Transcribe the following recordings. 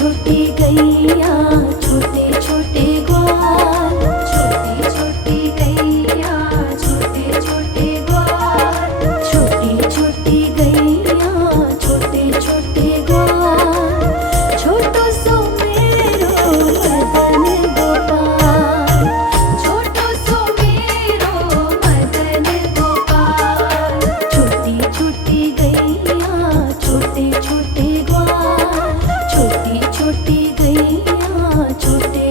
छोटी गैया छोटे छोटे ग्वाल, छोटी छोटी गैया छोटे छोटे ग्वाल, छोटी छोटी गैया छोटे छोटे ग्वाल, छोटो सो मेरो मदन गोपाल, छोटो सो मेरो मदन गोपाल, छोटी छोटी गैया छोटे छोटे ग्वाल, छोटी छोटी गैया छोटे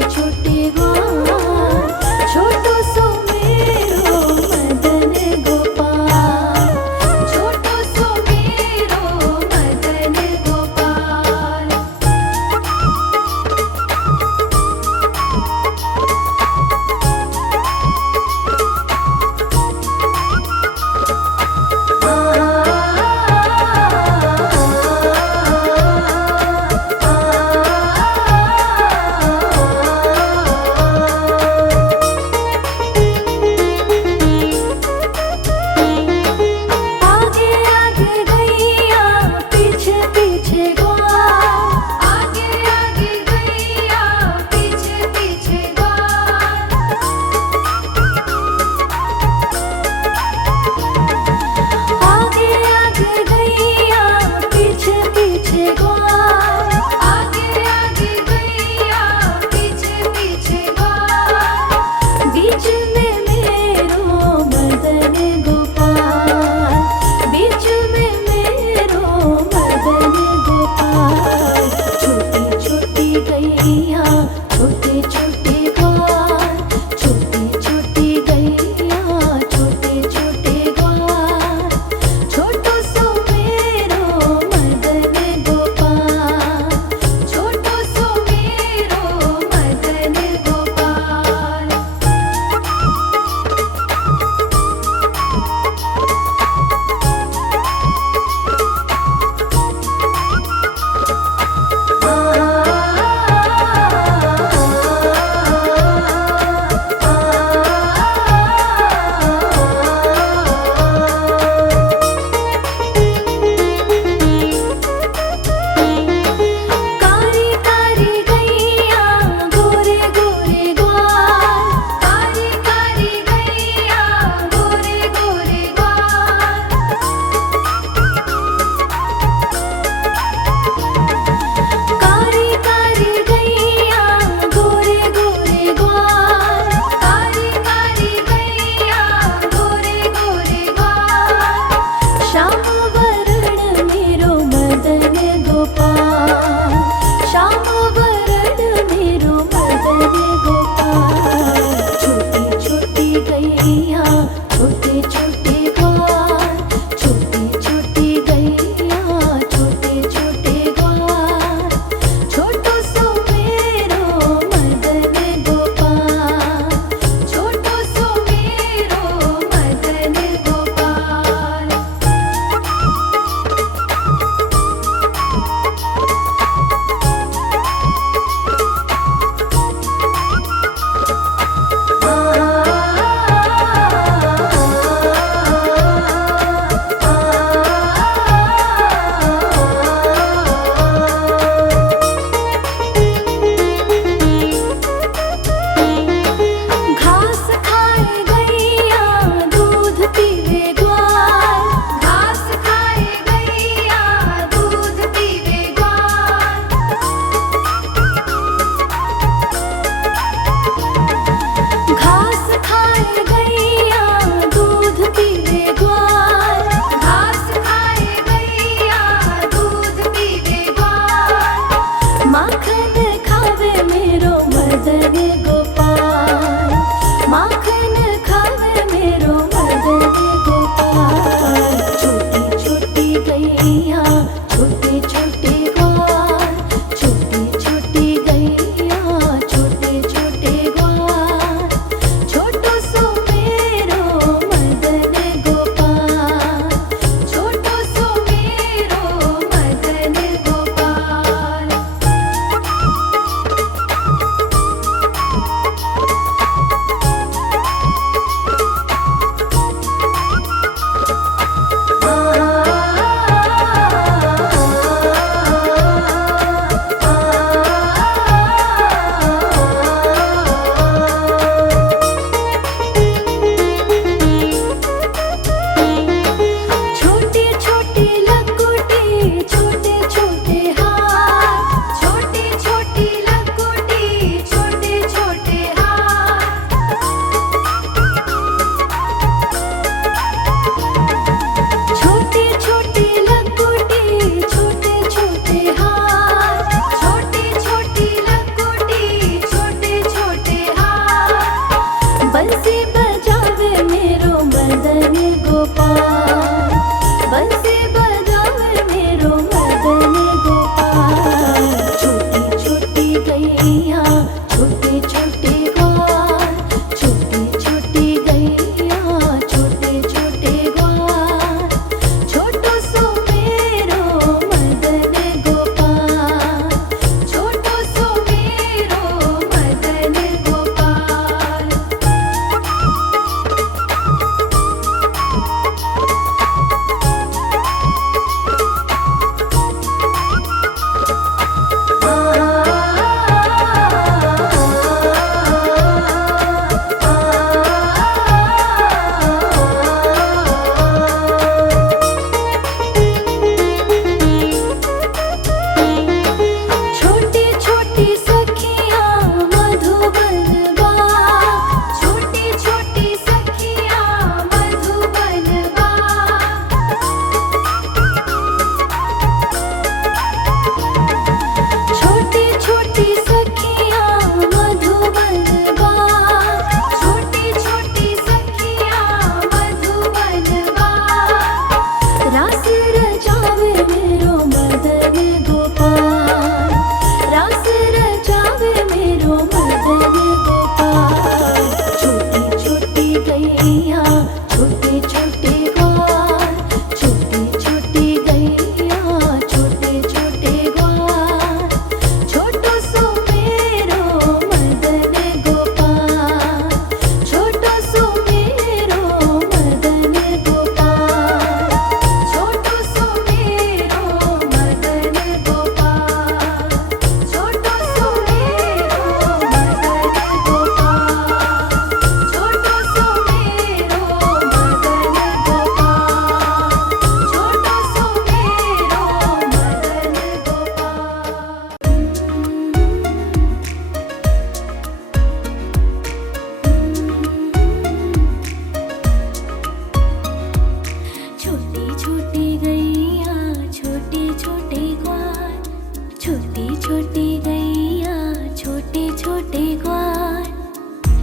छोटी छोटी गैया छोटे छोटे ग्वाल,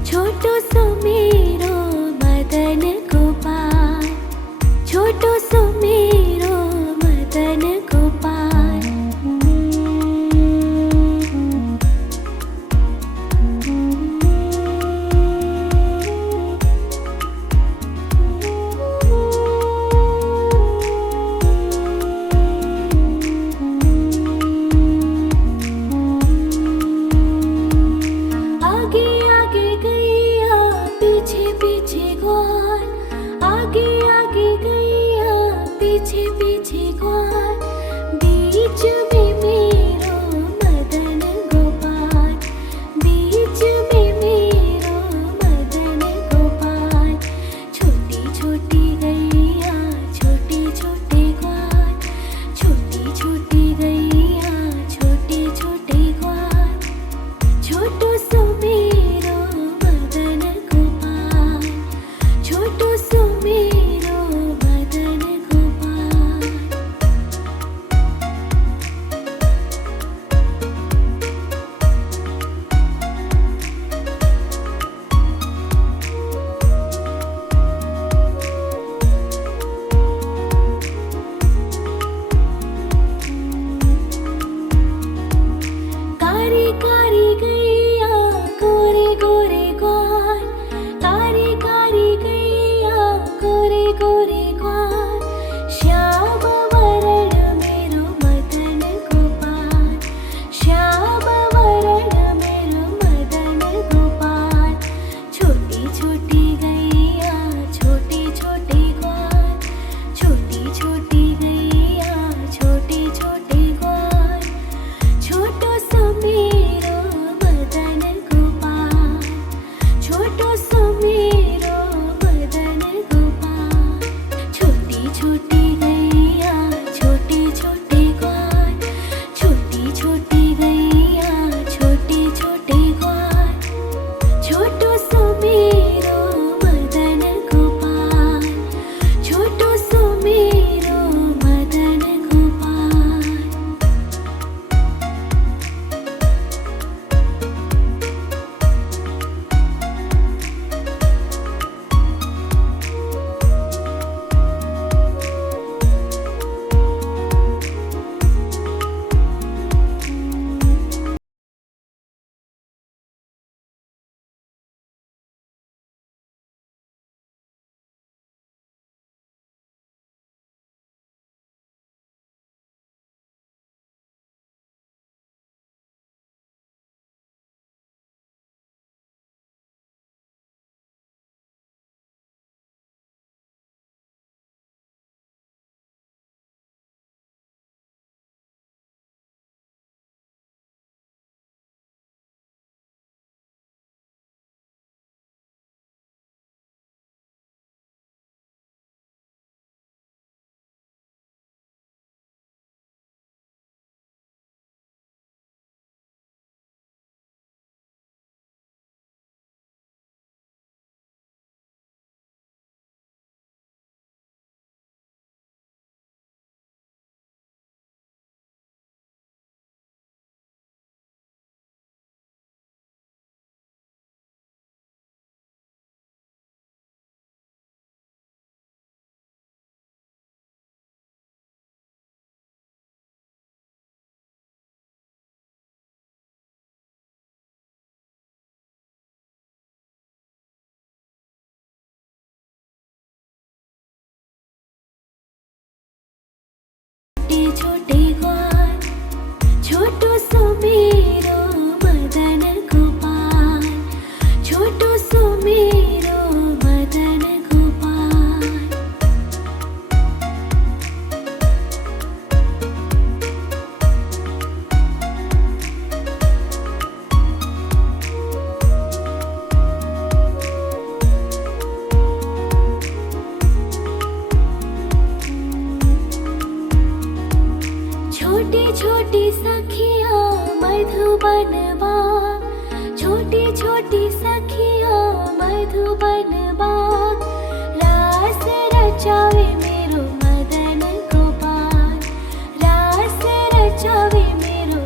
छोटो सो मेरो मदन गोपाल, छोटो सो मेरो मदन गोपाल। आगे आगे गैया पीछे पीछे ग्वाल, आगे आगे गैया पीछे पीछे ग्वाल, बीच में मेरो मदन गोपाल, बीच में मेरो मदन गोपाल। छोटी छोटी गैया छोटे छोटे ग्वाल, छोटी छोटी गैया छोटे छोटे ग्वाल, छोटो सो मेरो मदन गोपाल, छोटो सो मेरो मदन गोपाल। कारी कारी गैया गोरे गोरे ग्वाल, कारी कारी गैया गोरे गोरे ग्वाल, श्याम वरण मेरो मदन गोपाल, श्याम वरण मेरो मदन गोपाल। छोटी छोटी गैया छोटे छोटे ग्वाल, छोटी छोटी गैया छोटे छोटे ग्वाल, छोटो सो मेरो मदन गोपाल, छोटो सो मेरो मदन गोपाल। छोटी छोटी गैया छोटे छोटे ग्वाल, छोटी छोटी गैया छोटे छोटे ग्वाल, छोटो सो मेरो मदन गोपाल, छोटो सो मेरो मदन गोपाल। छोटे छोटे ग्वाल, छोटो सो मेरो मदन गोपाल, छोटो सो मेरो मदन गोपाल। छोटी छोटी सखिया मधुबन बाग, छोटी छोटी सखिया मधुबन बाग, रास रचावे मेरो मदन गोपाल, रास रचावे मेरो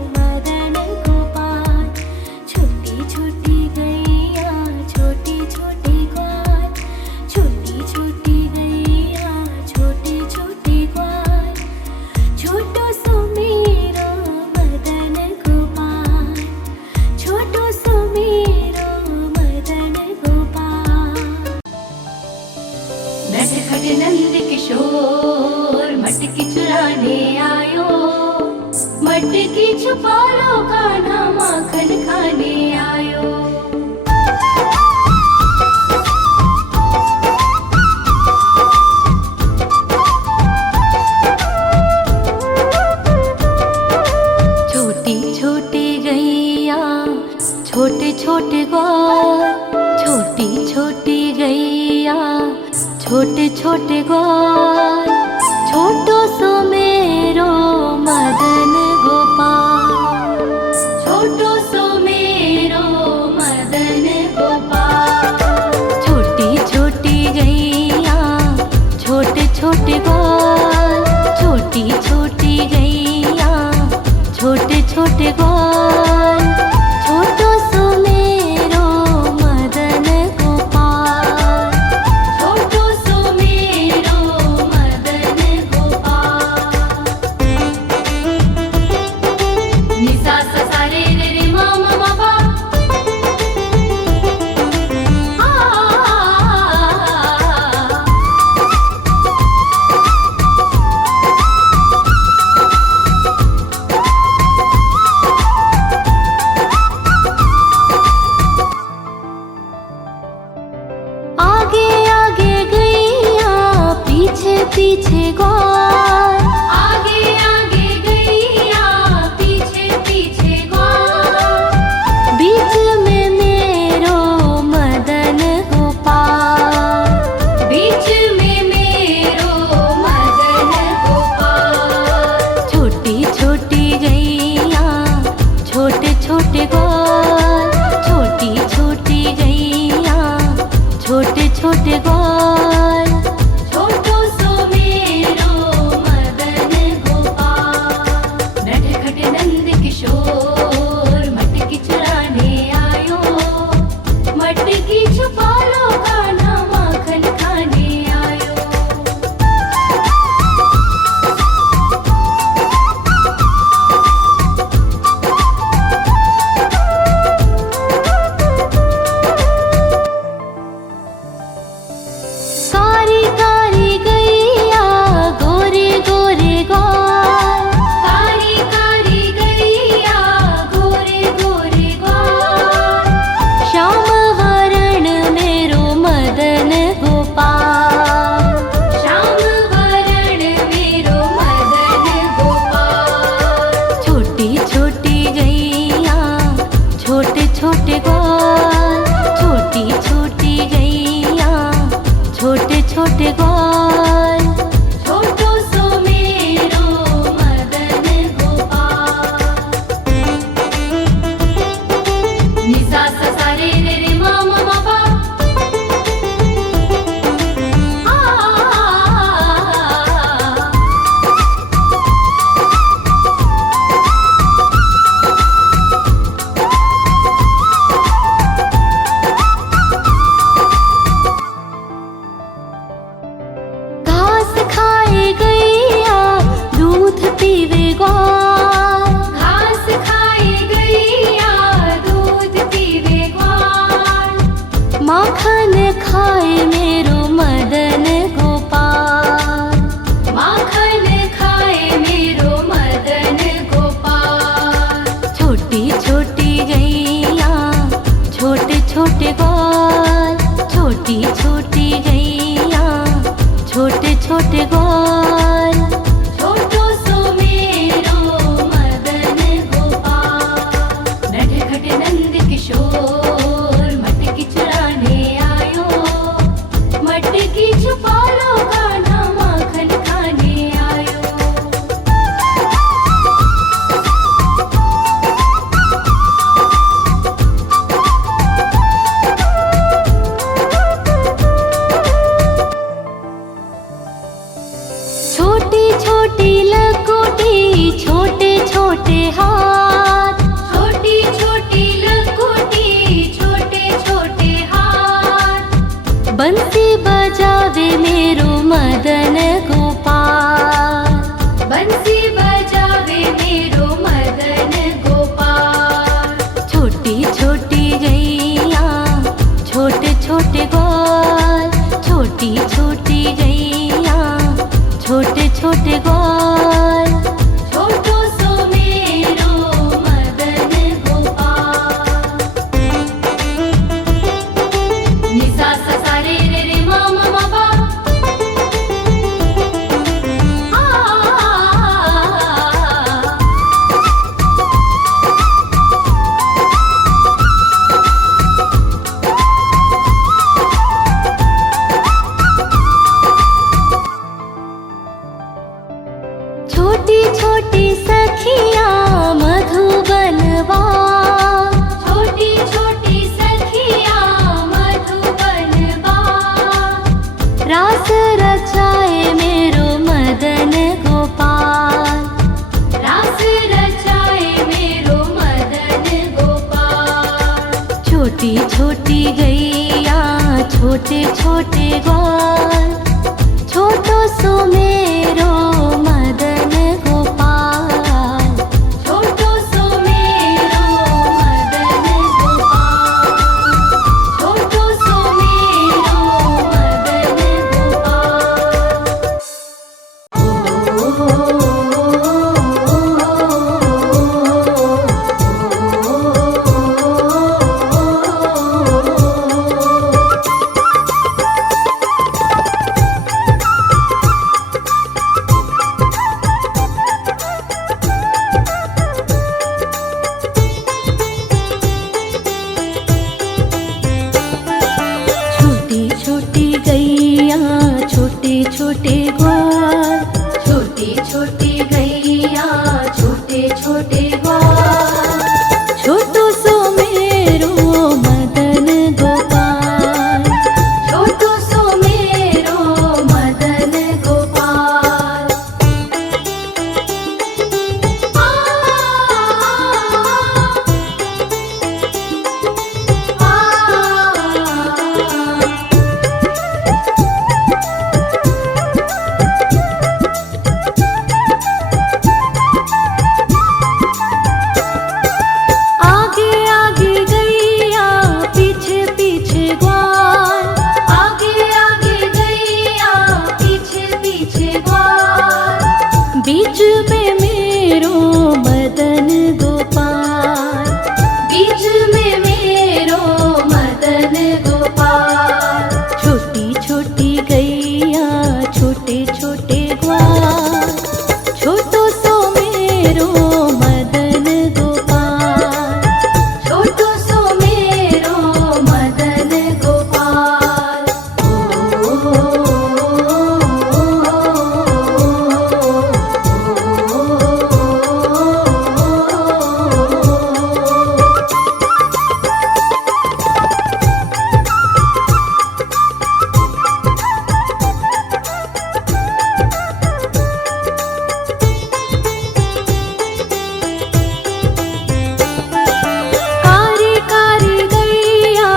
छोटी छोटी गैया छोटे छोटे ग्वाल, छोटी छोटी गैया छोटे छोटे ग्वाल, छोटो सो मेरो मदन गोपाल, छोटो सो मेरो मदन गोपाल। छोटी छोटी गैया छोटे छोटे ग्वाल, छोटी छोटी गैया छोटे छोटे ग्वाल, छोटो सो मेरो मदन गोपाल, छोटो सो मेरो मदन गोपाल। नि सा सा सा रे रे रे मा मा मा पा, आगे आगे गैया पीछे पीछे ग्वाल, आगे आगे गैया पीछे पीछे ग्वाल, बीच में मेरो मदन गोपाल, बीच में मेरो मदन गोपाल। छोटी छोटी गैया छोटे छोटे ग्वाल, छोटी छोटी गैया छोटे छोटे ग्वाल, छोटो सो मेरो मदन गोपाल। नटखट नंद किशोर मटकी चुराने आयो, मटकी छुपा लो कान्हा माखन खाने आयो। कारी कारी गैया गोरे गोरे ग्वाल, कारी कारी गैया गोरे गोरे ग्वाल, श्याम वरण मेरो मदन गोपाल, श्याम वरण मेरो मदन गोपाल। छोटी छोटी गैया छोटे छोटे ग्वाल, छोटी छोटी गैया छोटे छोटे ग्वाल, छोटो सो मेरो मदन गोपाल। नि सा सा सा रे रे रे मा मा मा पा, घास खाए गैया दूध पीवे ग्वाल, घास खाए गैया दूध पीवे ग्वाल, माखन खाए मेरो मदन गोपाल, माखन खाए मेरो मदन गोपाल। छोटी छोटी गैया छोटे छोटे ग्वाल, छोटी छोटी गैया छोटे छोटे ग्वाल, छोटो सो मेरो मदन गोपाल। नटखट नंद किशोर मटकी चुराने आयो, मटकी छुपा लो कान्हा माखन खाने आयो। छोटी छोटी लकोटी छोटे छोटे हाथ, छोटी छोटी लकोटी छोटे छोटे हाथ, बंसी बजावे मेरो मदन गोपाल, बंसी बजावे मेरो मदन गोपाल। छोटी छोटी गैया छोटे छोटे ग्वाल, छोटी छोटी गैया छोटे छोटे ग्वाल, छोटो सो मेरो मदन गोपाल। नि सा सा सा रे रे रे मा मा मा पा, छोटी गैया छोटे छोटे ग्वाल, छोटो सो मेरो मदन गोपाल, छोटो सो मेरो मदन गोपाल, छोटो सो मेरो मदन छोटी गैया छोटे छोटे ग्वाल, छोटी छोटी गैया छोटे छोटे ग्वाल, छोटो सो मेरो मदन गोपाल, छोटो सो मेरो मदन गोपाल। आगे आगे गैया पीछे पीछे ग्वाल, आगे आगे गैया पीछे पीछे ग्वाल, बीच में मेरो मदन गोपाल, बीच में मेरो मदन गोपाल। छोटी छोटी गैया छोटे छोटे ग्वाल, छोटो सो मेरो मदन गोपाल, छोटो सो मेरो मदन गोपाल। कारी कारी गैया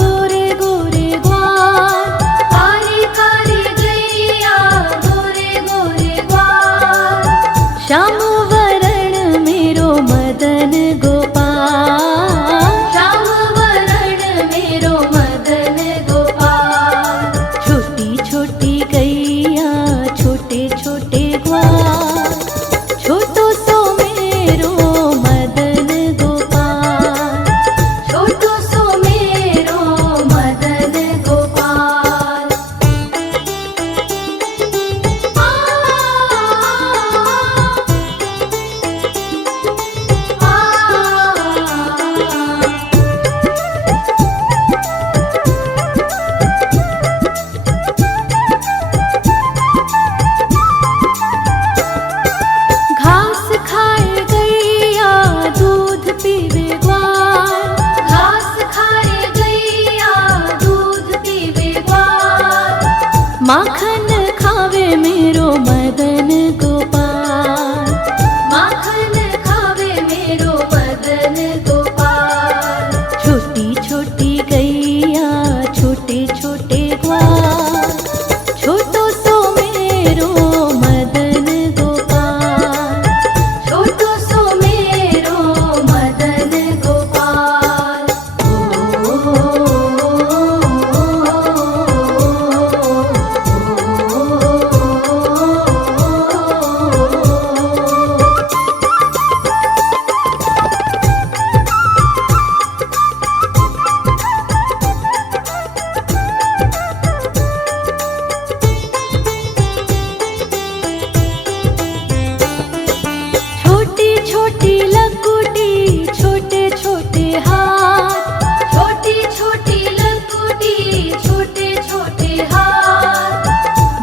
गोरे गोरे ग्वाल, कारी कारी गैया गोरे गोरे ग्वाल, श्याम वरण मेरो मदन गोपाल, श्याम वरण मेरो मदन गोपाल। छोटी छोटी गैया छोटे छोटे ग्वाल, छोटो सो मेरो मदन गोपाल, छोटो सो मेरो मदन गोपाल। घास खाए गैया दूध पीवे ग्वाल, घास खाए गैया दूध पीवे ग्वाल, माखन खावे मेरो मदन गोपाल, माखन खावे मेरो मदन गोपाल। छोटी छोटी गैया छोटे छोटे ग्वाल, छोटो सो मेरो मदन गोपाल, छोटो सो मेरो मदन गोपाल। छोटी छोटी लकुटी छोटे छोटे हाथ, छोटी छोटी लकुटी छोटे छोटे हाथ,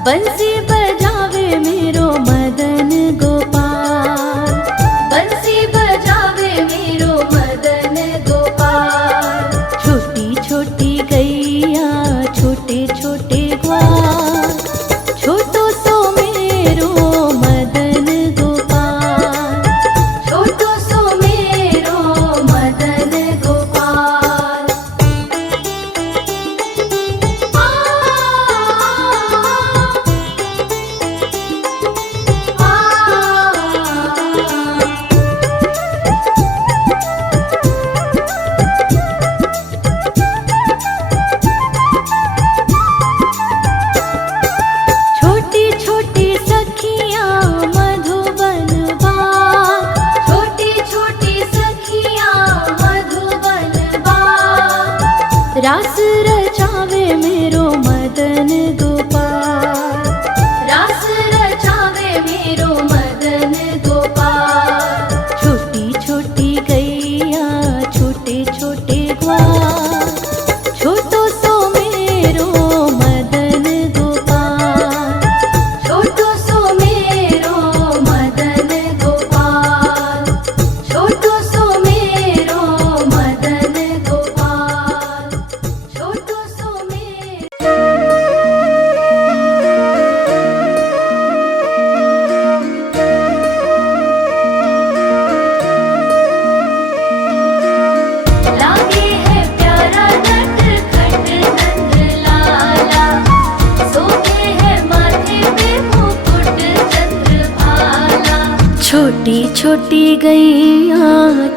बंसी बजावे मेरो मदन गोपाल, बंसी बजावे मेरो मदन गोपाल। छोटी छोटी गैया छोटे छोटे ग्वाल, छोटो सो मेरो मदन गोपाल, छोटो सो मेरो मदन गोपाल। रास रचावे मेरो मदन गोपाल, रास रचावे मेरो मदन गोपाल। छोटी छोटी गैया छोटे छोटे ग्वाल, छोटो सो मेरो मदन गोपाल, छोटो सो मेरो मदन गोपाल, छोटो सो मेरो मदन गोपाल, छोटो सो मेरो। लागे है प्यारा नटखट नंद लाला, सोते है माथे पे मुकुट चंद्रभाला। छोटी छोटी गैया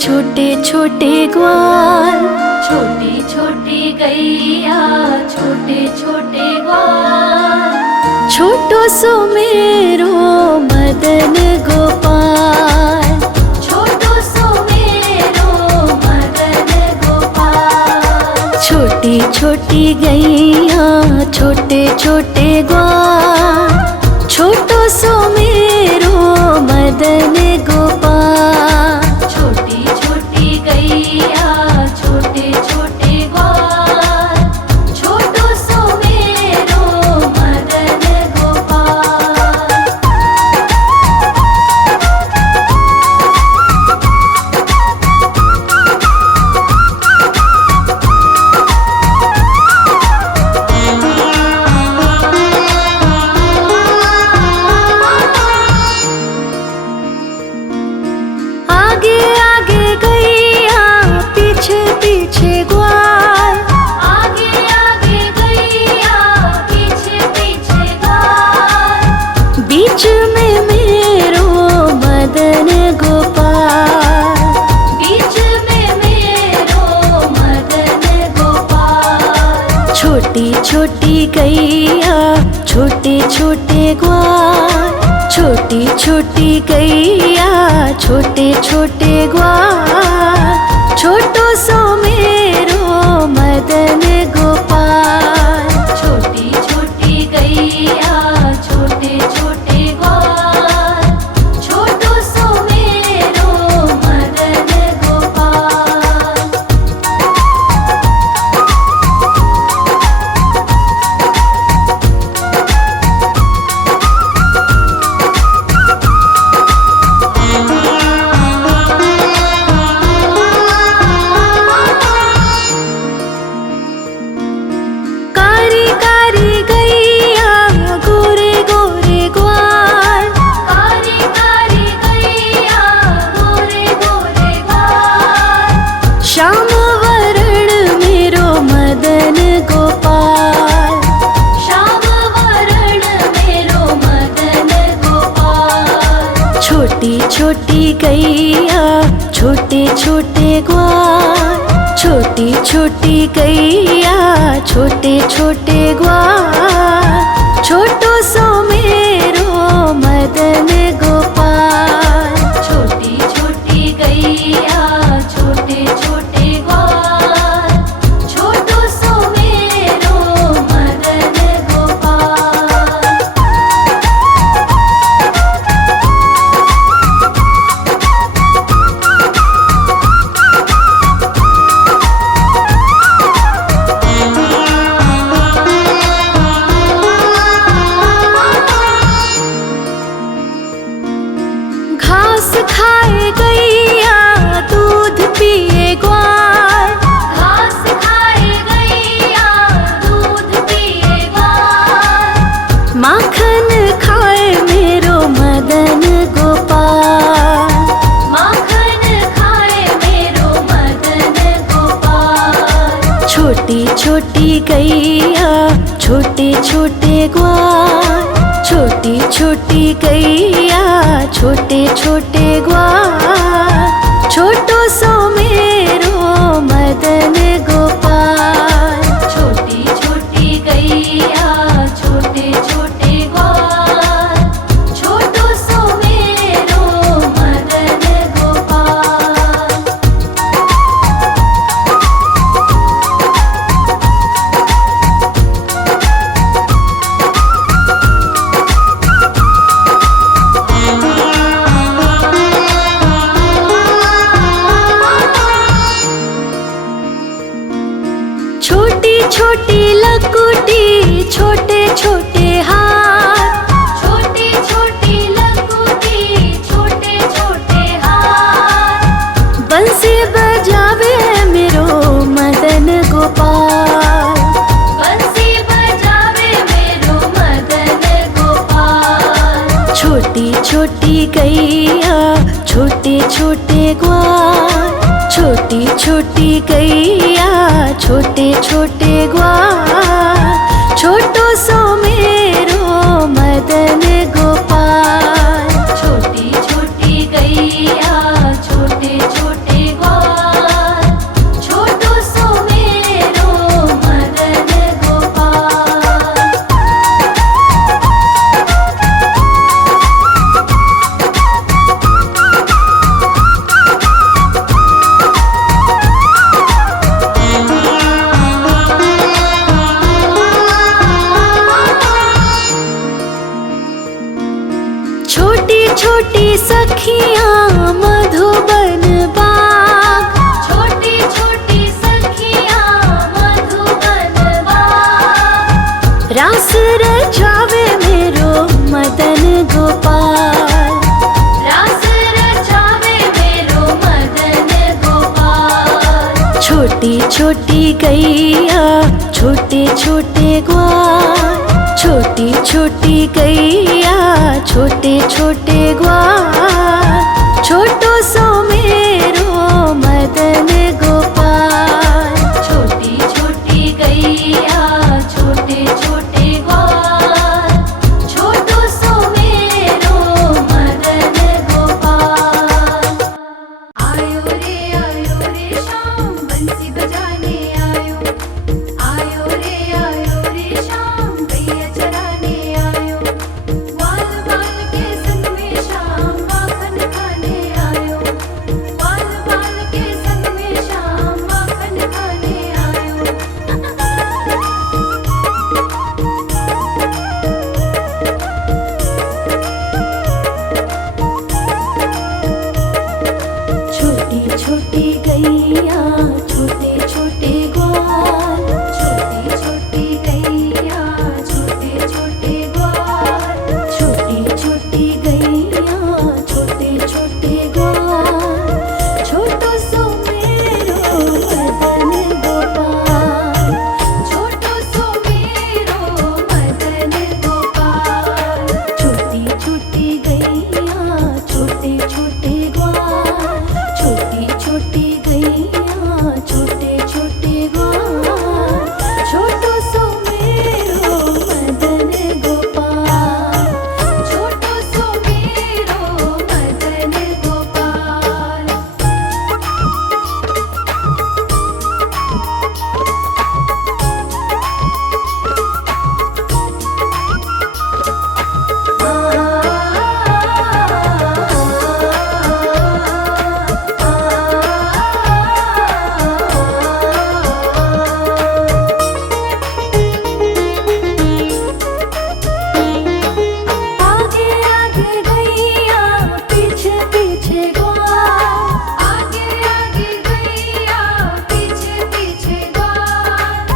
छोटे छोटे ग्वाल, छोटी छोटी गैया छोटे छोटे ग्वाल, छोटो सो मेरो मदन गोपाल, छोटो सो मेरो मदन गोपाल। छोटी छोटी गैया छोटे छोटे ग्वाल, छोटो सो मेरो मदन गोपाल। छोटी छोटी गैया छोटे छोटे ग्वाल, छोटो सो मेरो मदन गोपाल। आगे आगे गैया पीछे पीछे ग्वाल, आगे आगे गैया पीछे पीछे ग्वाल। बीच में मेरो मदन गोपाल, बीच में मेरो मदन गोपाल। छोटी छोटी गैया छोटे छोटे ग्वाल, छोटी छोटी गैया छोटे छोटे ग्वाल, छोटो सो मेरो मदन गोपाल। छोटी छोटी गैया छोटे छोटे ग्वाल, छोटो सो मेरो मदन गोपाल। कारी कारी गैया गोरे गोरे ग्वाल, कारी कारी गैया गोरे गोरे ग्वाल। श्याम वरण मेरो मदन गोपाल, श्याम वरण मेरो मदन गोपाल। छोटी छोटी गैया छोटे छोटे ग्वाल, छोटी छोटी गैया छोटे छोटे ग्वाल, छोटो सो मेरो मदन गोपाल। छोटी छोटी गैया छोटे छोटे ग्वाल, छोटो सो मेरो मदन गोपाल। घास खाए गैया दूध पिए ग्वाल, घास खाए गैया दूध पिए ग्वाल। माखन खाए मेरो मदन गोपाल, माखन खाए मेरो मदन गोपाल। छोटी छोटी गैया छोटे छोटे ग्वाल, छोटी छोटी गैया छोटे छोटे ग्वाल, छोटो सो मेरो मदन गोपाल। छोटी छोटी गैया छोटे छोटे ग्वाल, छोटो सो मेरो मदन गोपाल। छोटे छोटे हाथ, छोटी छोटी लघुटी छोटे छोटे हाथ, बंसी बजावे मेरो मदन गोपाल, बंसी बजावे मेरो मदन गोपाल। छोटी छोटी गैया छोटे छोटे ग्वाल, छोटी छोटी गैया छोटे छोटे ग्वाल, छोटो सो मेरो मदन गोपाल। छोटी छोटी गैया छोटे छोटे ग्वाल, छोटो सो मेरो मदन गोपाल। छोटी छोटी सखियाँ मधुबन बाग, छोटी छोटी सखियाँ मधुबन बाग, रास रचावे मेरो मदन गोपाल, रास रचावे मेरो मदन गोपाल। छोटी छोटी गैया छोटे छोटे ग्वाल, छोटी छोटी गैया छोटे छोटे ग्वाल, छोटो सो मेरो मदन गोपाल। छोटी छोटी गैया छोटे छोटे ग्वाल, छोटो सो मेरो मदन गोपाल। आयो रे शाम बंसी बजाने आयो, आयो रे शाम गैया चराने आयो, ग्वाल बाल के संग में शाम माखन खाने आयो, ग्वाल बाल के संग में शाम माखन खाने आयो। छोटी छोटी गैया छोटे छोटे ग्वाल, छोटी छोटी गैया छोटे छोटे ग्वाल, छोटी छोटी गैया छोटे छोटे ग्वाल, छोटो सो मेरो मदन गोपाल। छोटो सो मेरो मदन गोपाल। छोटी छोटी गैया छोटे छोटे ग्वाल, छोटी छोटी गैया छोटे छोटे ग्वाल, छोटो सो मेरो मदन गोपाल। छोटो सो मेरो मदन गोपाल। आगे आगे गैया पीछे पीछे ग्वाल, आगे आगे गैया पीछे पीछे ग्वाल,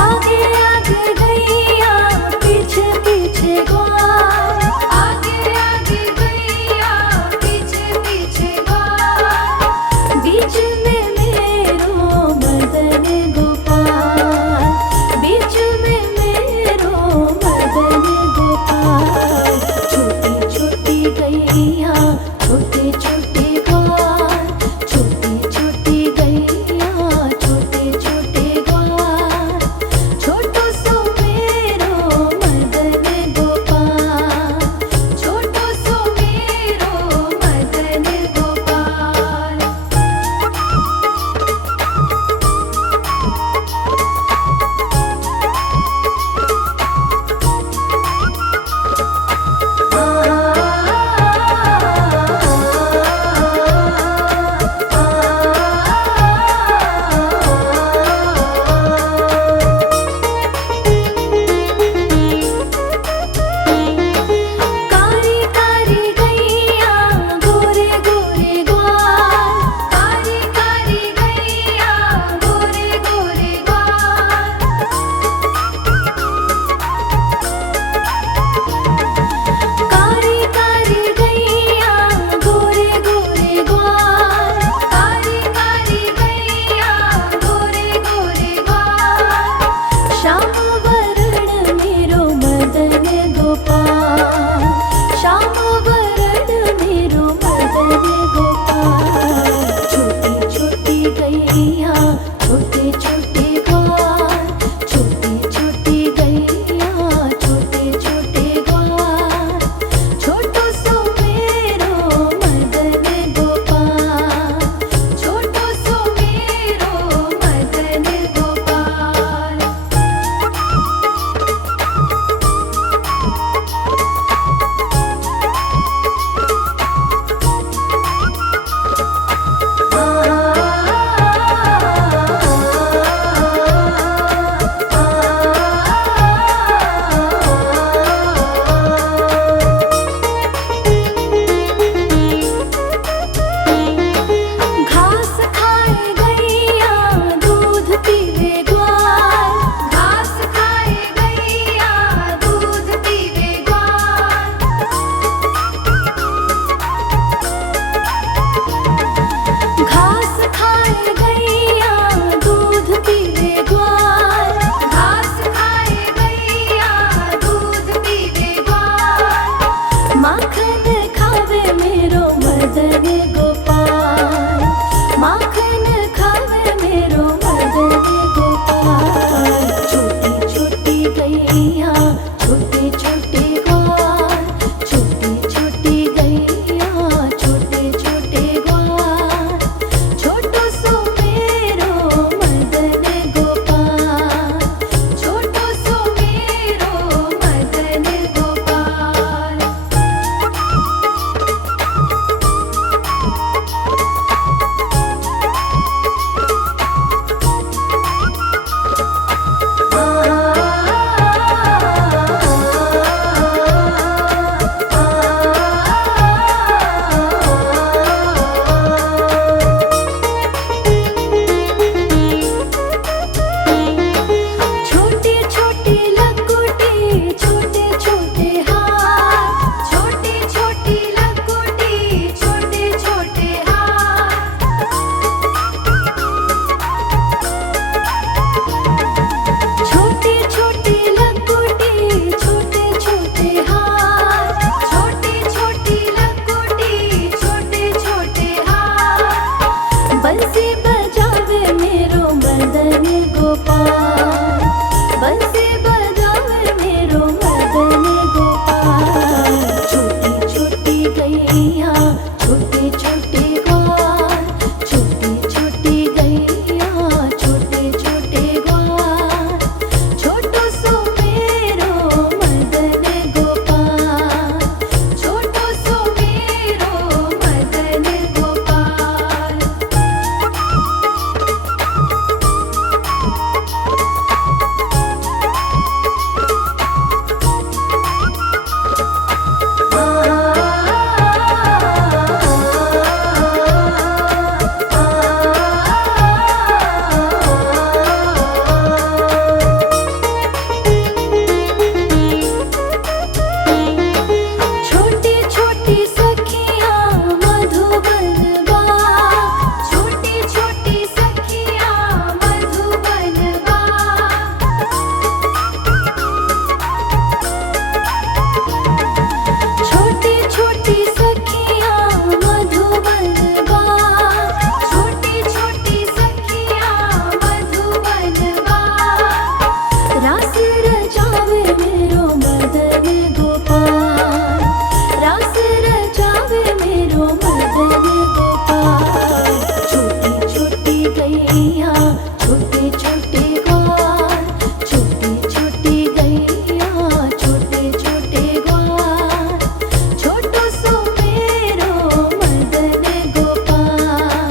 आगे आगे गैया पीछे पीछे ग्वाल, आगे आगे गैया पीछे पीछे ग्वाल। बीच में मेरो मदन गोपाल, बीच में मेरो मदन गोपाल। छोटी छोटी गैया